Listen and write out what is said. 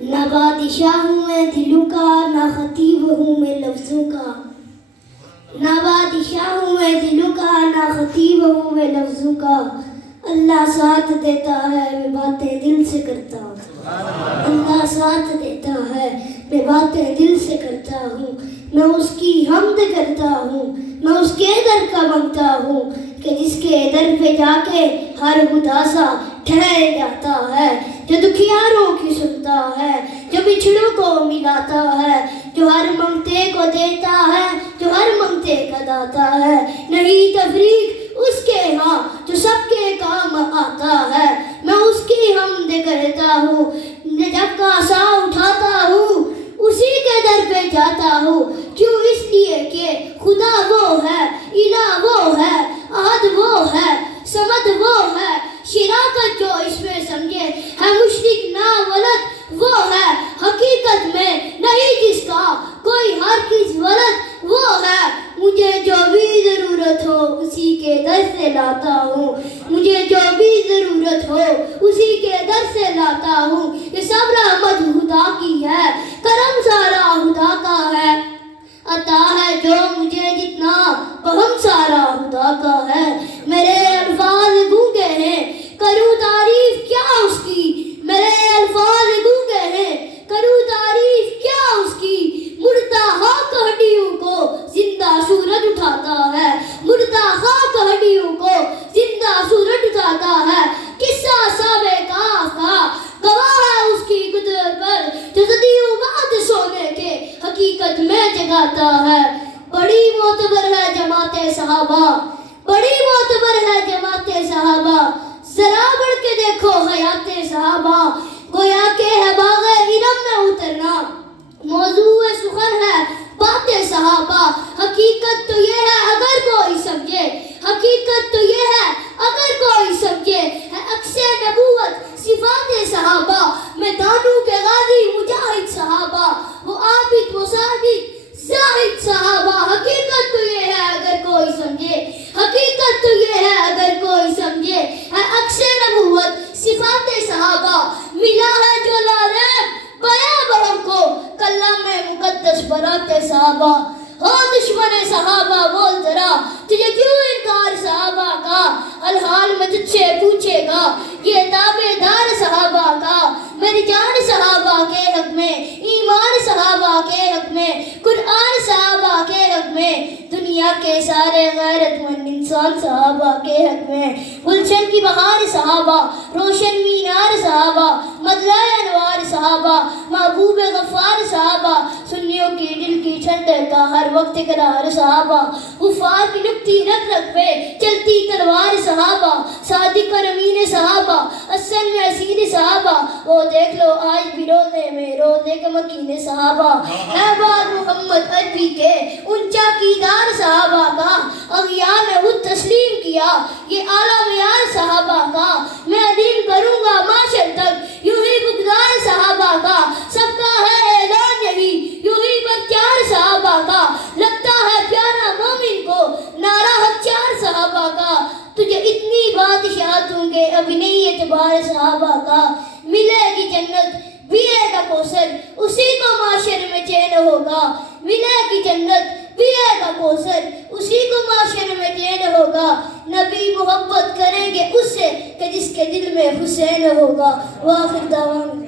نہ بادشاہ ہوں میں دلوں کا، نہ خطیب ہوں میں لفظوں کا. نہ بادشاہ ہوں میں دلوں کا، نہ خطیب ہوں میں لفظوں کا. اللہ ساتھ دیتا ہے میں باتیں دل سے کرتا ہوں. اللہ ساتھ دیتا ہے میں باتیں دل سے کرتا ہوں. میں اس کی حمد کرتا ہوں، میں اس کے در کا مانگتا ہوں کہ جس کے در پہ جا کے ہر اداسا ٹھہر جاتا ہے، جو دکھیاروں کی سنتا ہے، جو بچھڑوں کو ملاتا ہے، جو ہر منگتے کو دیتا ہے، جو ہر منگتے کا داتا ہے. نہیں تفریق اس کے ہاں جو سب کے کام آتا ہے. میں اس کی حمد کرتا ہوں، جب کاسا اٹھاتا ہوں اسی کے در پہ جاتا ہوں. کیوں؟ اس لیے کہ خدا وہ ہے، الہ وہ ہے، احد وہ ہے، صمد وہ ہے. شراکت جو اس میں سمجھے ہے مشرک نہ ولد وہ ہے. حقیقت میں نہیں جس کا کوئی ہرگز ولد وہ ہے. مجھے جو بھی ضرورت ہو اسی کے در سے لاتا ہوں، مجھے جو بھی ضرورت ہو اسی کے در سے لاتا ہوں. یہ سب رحمت خدا کی ہے، کرم سارا خدا کا ہے. عطا ہے جو مجھے جتنا فہم سارا خدا کا ہے. میرے الفاظ گونگے ہیں کروں تعریف کیا اس کی، میرے الفاظ گونگے ہیں کروں تعریف کیا اس کی. مردہ خاک ہڈیوں کو زندہ سورج اٹھاتا ہے، مردہ خاک ہڈیوں کو زندہ سورج اٹھاتا ہے. قصہ صحابہ کہف کا گواہ ہے اس کی قدرت پر، جو صدیوں بعد سونے کے حقیقت میں جگاتا ہے. بڑی معتبر ہے جماعت صحابہ، بڑی معتبر ہے جماعت صحابہ. ذرا بڑھ کے دیکھو حیات صحابہ. گویا کہ ہے باغ علم میں اترنا، موضوع سخن ہے بات صحابہ. حقیقت تو یہ ہے اگر کوئی سمجھے، حقیقت تو یہ ہے اگر کوئی سمجھے، ہے عکس نبوت صفات صحابہ. میدانوں کے غازی مجاہد صحابہ، وہ عابد وہ صادق زاہد صحابہ. حقیقت تو یہ ہے اگر کوئی سمجھے، حقیقت تو یہ ہے اگر کوئی سمجھے، ہے عکس نبوت صفات صحابہ. ملا ہے جو لا ریب بیاں برہم کو کلام مقدس برات صحابہ. ہو دشمن صحابہ بول ذرا تجھے کیوں انکار صحابہ کا، الحال میں تجھ سے پوچھے گا یہ تابع دار صحابہ کا. میری جان صحابہ کے حق میں، ایمان صحابہ کے حق میں، قرآن صحابہ کے حق میں، دنیا کے سارے غیرت مند انسان صحابہ کے حق میں. گلشن کی بہار صحابہ، روشن مینار صحابہ، مطلع انوار صحابہ، محبوب غفار صحابہ، سنیوں کی دل کی ٹھنڈک کا ہر وقت اقرار صحابہ. غفار کی نکتی رگ رگ پہ چلتی تلوار صحابہ، صادق اور امین صحابہ، اصل میں اسیر صحابہ. وہ دیکھ لو آج بھی روزے میں روزے کے مکین صحابہ. ہے بات محمد عربی کے اونچا کیدار صحابہ کا، اغیار نے خود تسلیم کیا یہ اعلیٰ معیار صحابہ کا. میں عظیم کروں گا معاشر تک یوں ہی بغدار صحابہ کا. سب کا ہے اعلان یہی یوں ہی بختیار صحابہ کا. لگتا ہے پیارا مومن کو نعرہ ہتھیار صحابہ کا. تجھے اتنی بادشاہت ہوں گے اب نہیں اعتبار صحابہ کا. ملے گی جنت پیے گا کوثر اسی کو معاشر میں چین ہوگا. ملے گی جنت پیے گا کوثر اسی کو معاشر میں چین ہوگا. نبی محبت کریں گے اس سے کہ جس کے دل میں حسین ہوگا. وآخر دعوانا